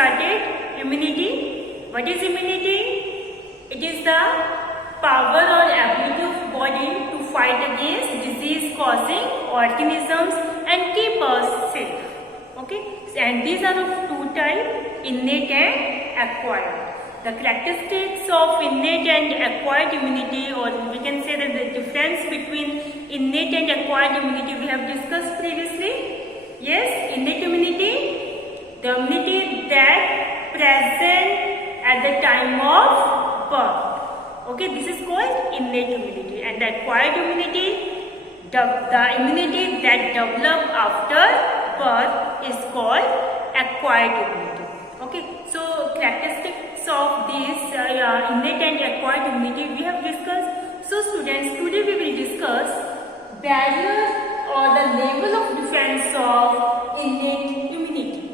started? Immunity. What is immunity? It is the power or ability of body to fight against disease-causing organisms and keep us safe. Okay, and these are of two types: innate and acquired. The characteristics of innate and acquired immunity, or we can say that the difference between innate and acquired immunity we have discussed previously. Yes, innate immunity, the immunity that present at the time of birth. Okay, this is called innate immunity. And the acquired immunity, the immunity that develop after birth is called acquired immunity. Okay, so characteristics of these innate and acquired immunity we have discussed. So students, today we will discuss barriers or the level of defense of innate immunity.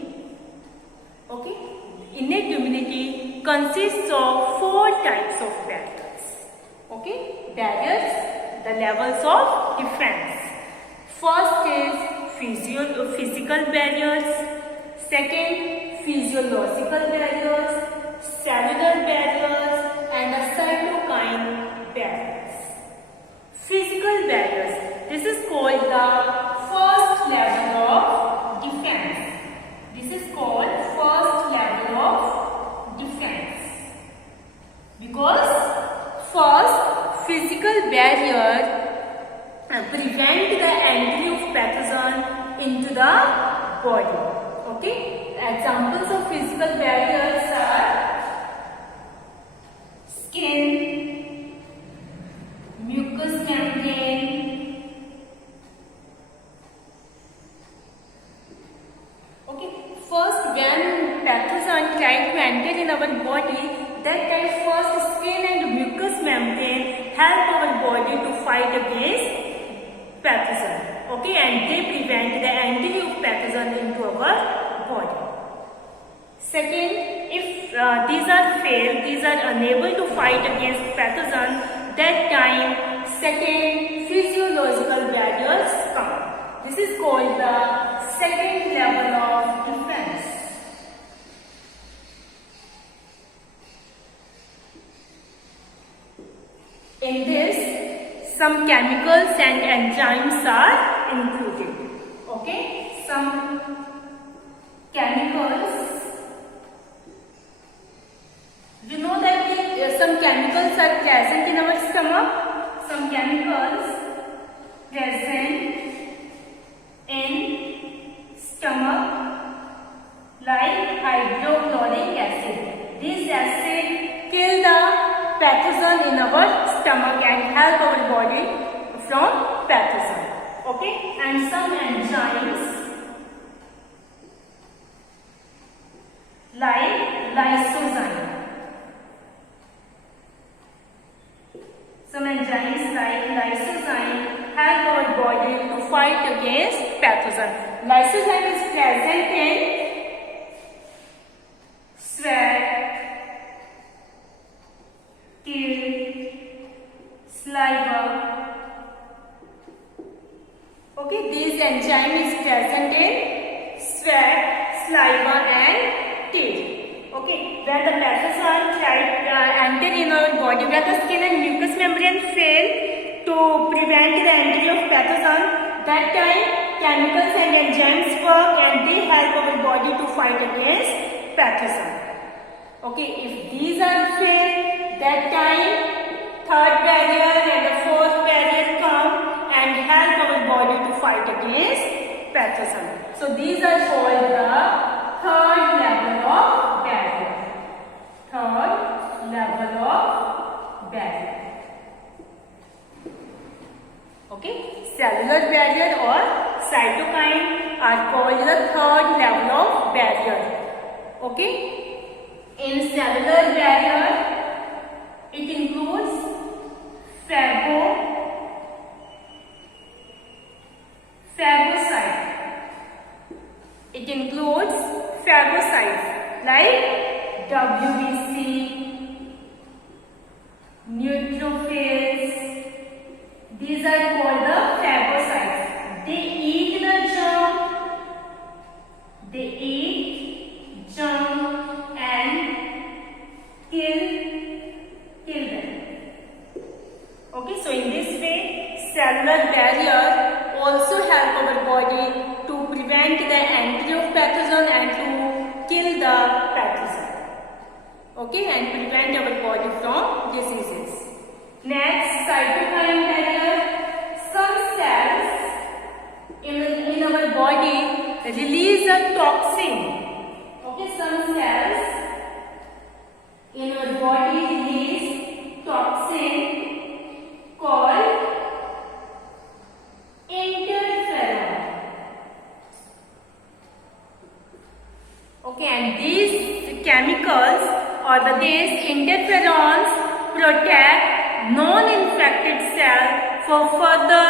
Okay, innate immunity consists of 4 types of barriers. Okay, barriers, the levels of defense. First is physical barriers. Second, physiological barriers, cellular barriers, and cytokine barriers. Physical barriers. This is called the first level of defense. This is called first level of defense. Because first, physical barrier prevent the entry of pathogen into the body. Okay, examples of physical barriers are skin, mucous membrane. Okay, first when pathogen try to enter in our body, that time first skin and mucous membrane help our body to fight against pathogen. Okay, and they prevent the entry of pathogen into our body. Second, if these are failed, these are unable to fight against pathogen, that time second physiological barriers come. This is called the second level of defense. In this, some chemicals and enzymes are included. Okay, some chemicals. You know that some chemicals are present in our stomach. Some chemicals present in stomach like hydrochloric acid. This acid kill the pathogen in our stomach and help our body from pathogen. Okay, and some enzymes like lysozyme. Some enzymes like lysozyme help our body to fight against pathogen. Lysozyme is present in sweat, tear, saliva. Okay, these enzyme is present in sweat, saliva and tear. Okay, when the pathogen enter in our body, when the skin and mucous membrane fail to prevent the entry of pathogen, that time chemicals and enzymes work and they help our body to fight against pathogen. Okay, if these are failed, that time third barrier and the fourth barrier come and help our body to fight against pathogen. So these are called the third level of barrier. Third level of barrier. Okay, cellular barrier or cytokine are called the third level of barrier. Okay. In cellular barrier, it includes phagocyte. It includes phagocytes like WBC, neutrophils. These are called the phagocytes. They eat the germ. from diseases. Next, cytokine barrier. Some cells in our body release a toxin. Okay, some cells in our body release toxin called interferon. Okay, and these chemicals or these interferons protect non-infected cell for further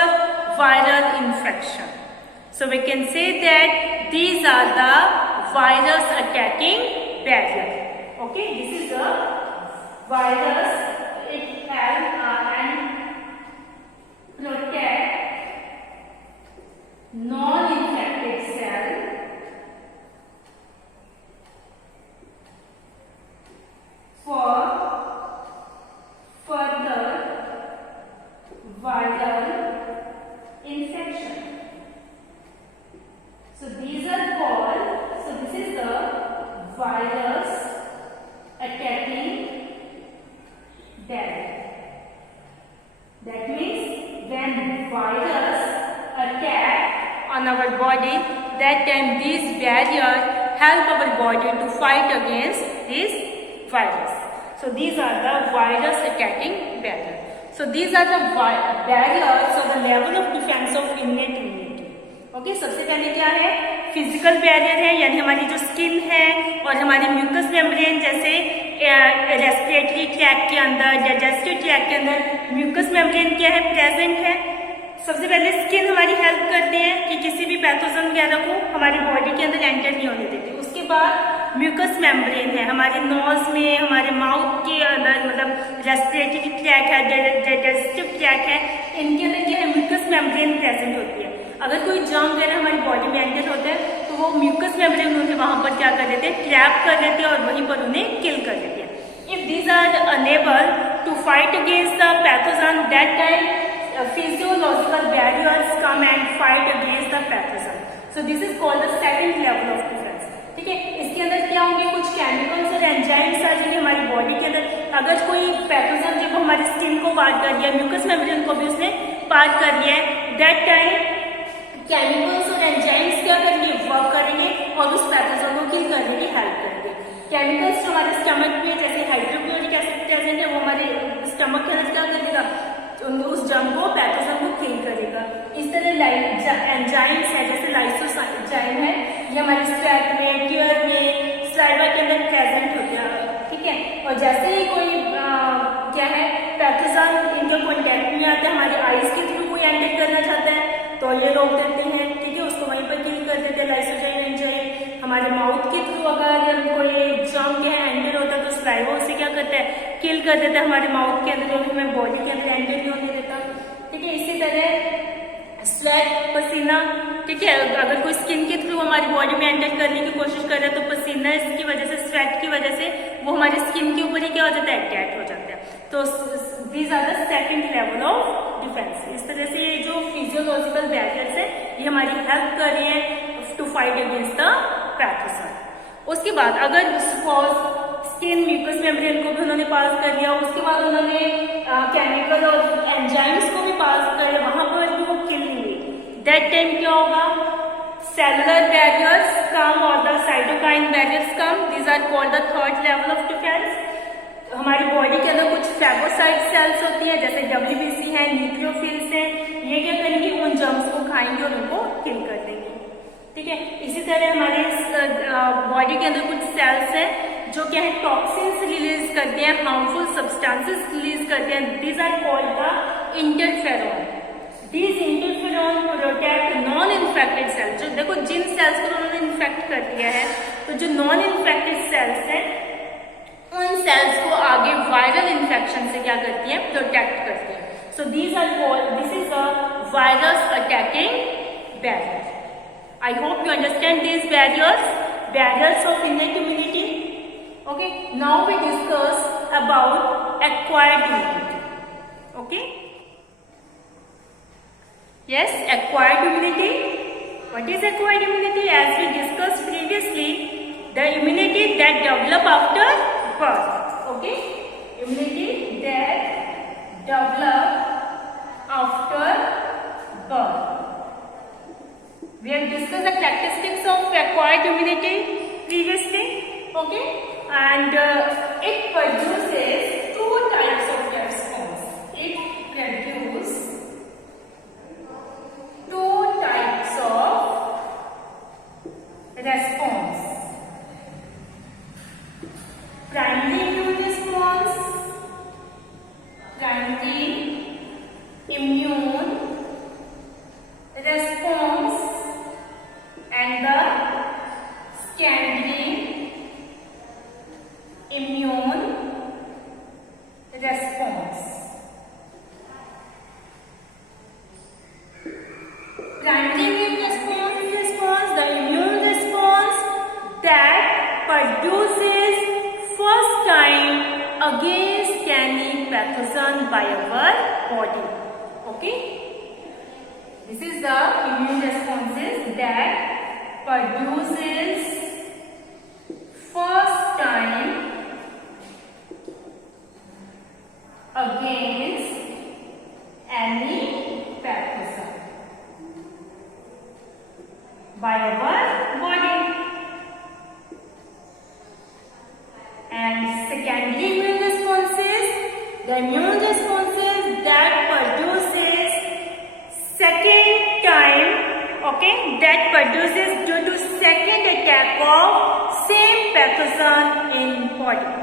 viral infection. So we can say that these are the virus attacking barrier. Okay, this is a virus. It helps and protect non-infected cell for further viral infection. So these are called, so this is the virus attacking barrier. That means when virus attack on our body, that time these barriers help our body to fight against this virus. So these are the virus attacking barrier. So these are the barriers, so the level of defense of innate immunity. Okay, सबसे पहले क्या है, physical barrier है, यानी हमारी जो skin है और हमारी म्यूकस मेम्ब्रेन, जैसे रेस्पिरेटरी ट्रैक्ट के अंदर, डाइजेस्टिव ट्रैक्ट के अंदर म्यूकस मेम्ब्रेन क्या है, प्रेजेंट है. सबसे पहले स्किन हमारी हेल्प करती है कि किसी भी पैथोजन वगैरह को हमारी बॉडी के अंदर एंटर नहीं होने देती. उसके बाद म्यूकस मेम्ब्रेन है, हमारे नोज में, हमारे माउथ के अंदर, मतलब रेस्पिरेटरी ट्रैक्ट है, डाइजेस्टिव ट्रैक्ट है, इनके अंदर क्या है, म्यूकस मेम्ब्रेन प्रेजेंट होती है. अगर कोई जर्म वगैरह हमारी बॉडी में एंटर होता है तो वो म्यूकस मेम्ब्रेन उन्हें वहां पर क्या कर देते हैं, ट्रैप कर देते हैं और वहीं पर उन्हें किल कर देते हैं. If these are unable to fight against the pathogen, that time physiological barriers come and fight against the pathogen. So this is called the second level of defense. ठीक है, इसके अंदर क्या होंगे, कुछ केमिकल्स और एंजाइम्स आ जाएंगे हमारी बॉडी के अंदर. अगर कोई पैथोजन जब हमारी स्किन को पार कर लिया, म्यूकस मेम्ब्रेन को भी उसने पार कर लिया है, दैट टाइम केमिकल्स और एंजाइम्स क्या करेंगे, वर्क करेंगे और उस पैथोजन को किल करने की हेल्प करेंगे. केमिकल्स जो हमारे स्टमक में, जैसे हाइड्रोक्लोरिक एसिड प्रेजेंट है, वो हमारे स्टमक के अंदर क्या करेगा, उस जर्म को, पैथोजन को किल करेगा. इस तरह एंजाइम्स है, जैसे लाइसोजाइम है, ये हमारे स्वेट में, टीयर में, सलाइवा के अंदर प्रेजेंट होते हैं. ठीक है, और जैसे ही कोई क्या है, पैथोजन इनके कॉन्टेक्ट में आता है, हमारे आईज के थ्रू कोई एंटर करना चाहता है तो ये रोक देते हैं. ठीक है, उसको वहीं पर किल कर देते हैं, लाइसोजाइम एंजाइम. हमारे माउथ के थ्रू अगर कोई जर्म के एंटर होता है तो सलाइवा उसे क्या करता है, किल कर देता है हमारे माउथ के अंदर, जो हमें बॉडी के अंदर एंटर नहीं होने देता. ठीक है, इसी तरह स्वेट, पसीना. ठीक है, अगर कोई स्किन के थ्रू हमारी बॉडी में एंटर करने की कोशिश कर रहा है तो पसीना इसकी वजह से, स्वेट की वजह से वो हमारी स्किन के ऊपर ही क्या हो जाता है, अटैक हो जाता है. तो these are the second level of defence. इस तरह से ये जो फिजियोलॉजिकल बैरियर्स है ये हमारी हेल्प कर रही है to fight against the pathogen. उसके बाद अगर स्किन, म्यूकस मेम्ब्रेन को भी उन्होंने पास कर लिया, उसके बाद उन्होंने केमिकल और एंजाइम्स को भी पास कर लिया, वहां पर भी वो किल नहीं हुई, दैट टाइम क्या होगा, सेलुलर बैरियर्स कम और the cytokine barriers come. These are called the third level of defence. हमारी बॉडी के अंदर कुछ फैगोसाइट सेल्स होती है, जैसे WBC है, न्यूक्लियोफिल्स है, ये क्या करेंगे, उन जर्म्स को खाएंगे और उनको किल कर देंगे. ठीक है, इसी तरह हमारे बॉडी के अंदर कुछ सेल्स हैं जो क्या है, टॉक्सिन्स रिलीज करते हैं, हार्मफुल सब्सटेंसेस रिलीज करते हैं. These are called the interferon. These interferon protect non infected cells. जो देखो, जिन सेल्स को उन्होंने इन्फेक्ट कर दिया है, तो जो नॉन इन्फेक्टेड सेल्स हैं उन सेल्स को आगे वायरल इन्फेक्शन से क्या करती है, प्रोटेक्ट करती है. So these are called, this is a virus attacking barrier. I hope you understand these barriers of innate immunity. Okay, now we discuss about acquired immunity. Okay, yes, acquired immunity. What is acquired immunity? As we discussed previously, the immunity that develop after birth. Okay, immunity that develop after birth. We have discussed the characteristics of acquired immunity previously, okay? And it produces two types of response. It produces two types of response. Primary immune response, primary immune response, and the secondary immune response. Primary immune response, the immune response that produces first time against any pathogen by our body. Okay? This is the immune responses that produces first time against any pathogen by our body. And secondary immune responses, the immune responses that produces second time, okay, that produces due to second attack of same pathogen in body,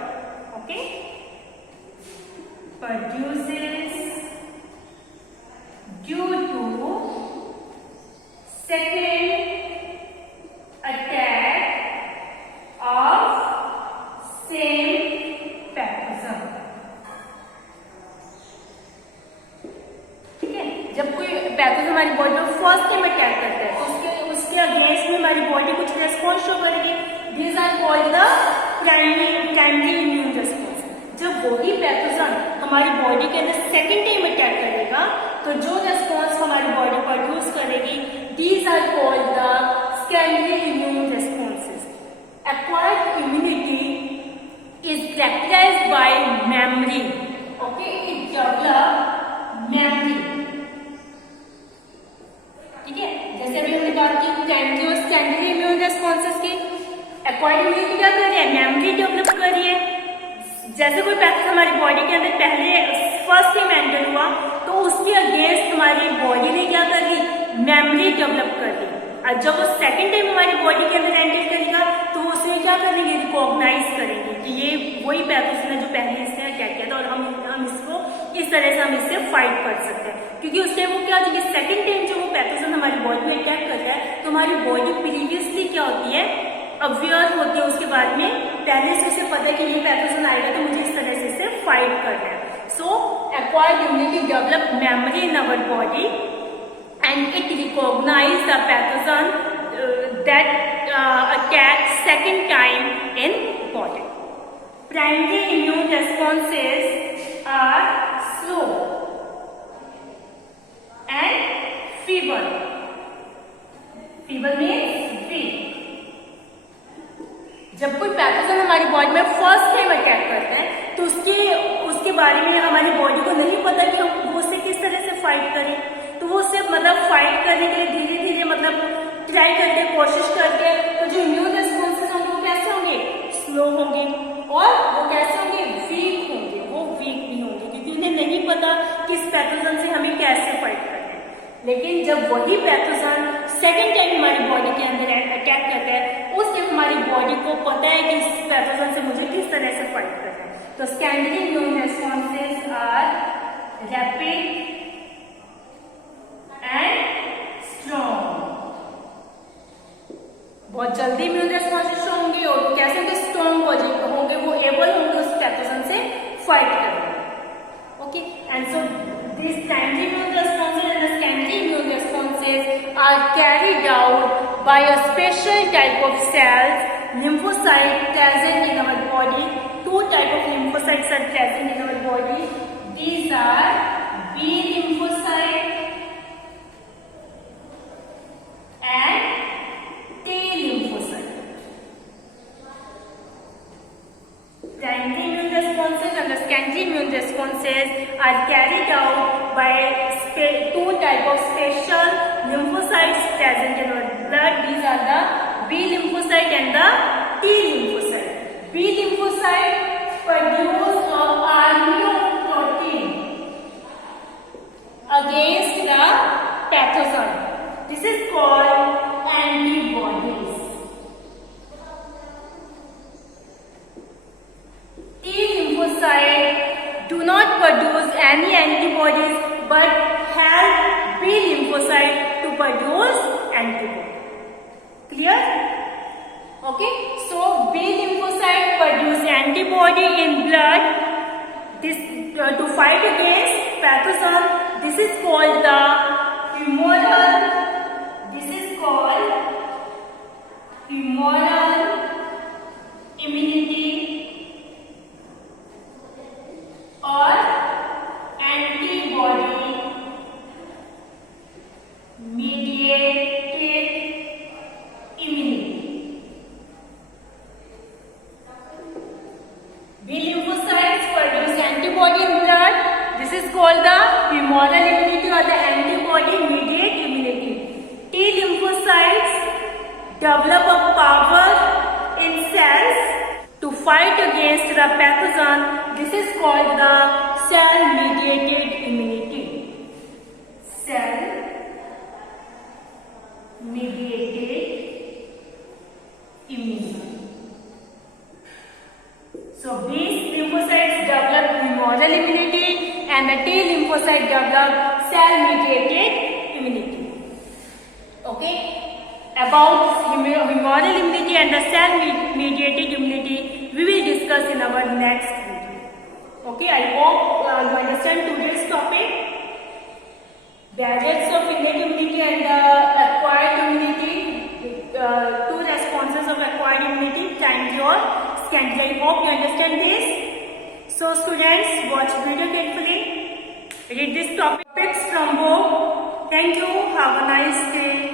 okay, produces due to second attack of same pathogen. ठीक है, जब कोई pathogen हमारी body में first time attack करता है तो उसके अगेंस्ट में हमारी बॉडी कुछ रेस्पॉन्स शो करेगी. These are called the primary immune response. जब वही पैथोजन हमारी बॉडी के अंदर सेकेंड टाइम अटैक करेगा तो जो रेस्पॉन्स हमारी बॉडी प्रोड्यूस करेगी, these are called the secondary immune responses. Acquired immunity is characterized by memory. Okay, it develop memory. ठीक है, जैसे अभी हमने बात की प्राइमरी और सेकेंडरी इम्यून रेस्पॉन्सेस की. एक्वायर्ड इम्यूनिटी क्या कर रही है? मेमोरी डेवलप कर रही है. जैसे कोई पैथोजन हमारी बॉडी के अंदर पहले फर्स्ट टाइम एंटर हुआ तो उसके अगेंस्ट हमारी बॉडी ने क्या कर ली? मेमोरी डेवलप कर ली. और जब वो सेकेंड टाइम हमारी बॉडी के अंदर एंटर करेगा तो उसमें क्या करेंगे? रिकॉग्नाइज करेंगे कि ये वही पैथोजन है जो पहले इसने अटैक किया था और हम इसको इस तरह से हम इससे फाइट कर सकते हैं. क्योंकि उस टाइम वो क्या होता है कि सेकेंड टाइम जो वो पैथोजन हमारी बॉडी में अटैक करता है तो हमारी बॉडी प्रीवियसली क्या होती है? अवेयर होती है उसके बाद में. पहले से उसे पता है कि ये पैथोजन आएगा तो मुझे इस तरह से इससे फाइट करना है. So acquired immunity develop memory in our body and it recognize the pathogen that attacks second time in body. Primary immune responses are slow and feeble. Feeble means weak. जब कोई पैथोजन हमारी body में first time attack करता है तो उसके बारे में हमारी बॉडी को नहीं पता कि हम उससे किस तरह से फाइट करें. तो वो सिर्फ मतलब फाइट करने के लिए धीरे धीरे मतलब ट्राई करते, कोशिश करते हैं. तो जो इम्यून रेस्पॉन्सेस होंगे वो कैसे होंगे? स्लो होंगे. और वो कैसे होंगे? वीक होंगे. वो वीक भी होंगे क्योंकि उन्हें नहीं पता कि इस पैथोजन से हमें कैसे फाइट करना है. लेकिन जब वही पैथोजन सेकेंड टाइम हमारी बॉडी के अंदर अटैक करता है उस टाइम हमारी बॉडी को पता है कि इस पैथोजन से मुझे किस तरह से फाइट करना है. तो secondary immune responses are rapid and strong. बहुत जल्दी इम्यून रेस्पॉन्सेस होंगे और कैसे होंगे? स्ट्रॉन्ग होंगे. वो एबल होंगे उस पैथोजन से फाइट करने. Okay, and so this primary immune responses and the secondary immune responses are carried out by a special type of cells, lymphocyte present in our body. Two type of lymphocytes are present in our body. These are B lymphocyte and T lymphocyte. Primary immune responses and the secondary responses are carried out by two types of special lymphocytes present in our blood. These are the B lymphocyte and the T lymphocyte. B lymphocyte produce an army of protein against the pathogen. This is called antibodies. T lymphocyte do not produce any antibodies but help B lymphocyte to produce antibody. Clear? Okay. So B lymphocyte produce antibody in blood. This to fight against pathogen. This is called the humoral. This is called humoral immunity or antibody mediated immunity. B lymphocytes produce antibody in blood. This is called the humoral immunity or the antibody mediated immunity. T lymphocytes develop a power in cells to fight against the pathogen. This is called the cell mediated immunity. Cell mediated immunity. So these lymphocytes develop humoral immunity and the T lymphocyte develop cell mediated immunity. Okay. About humoral immunity and the cell mediated immunity we will discuss in our next video. Okay, I hope you understand today's topic. Barriers of innate immunity and acquired immunity. Two responses of acquired immunity, timely or scantily. I hope you understand this. So students, watch video carefully. Read these topics from book. Thank you. Have a nice day.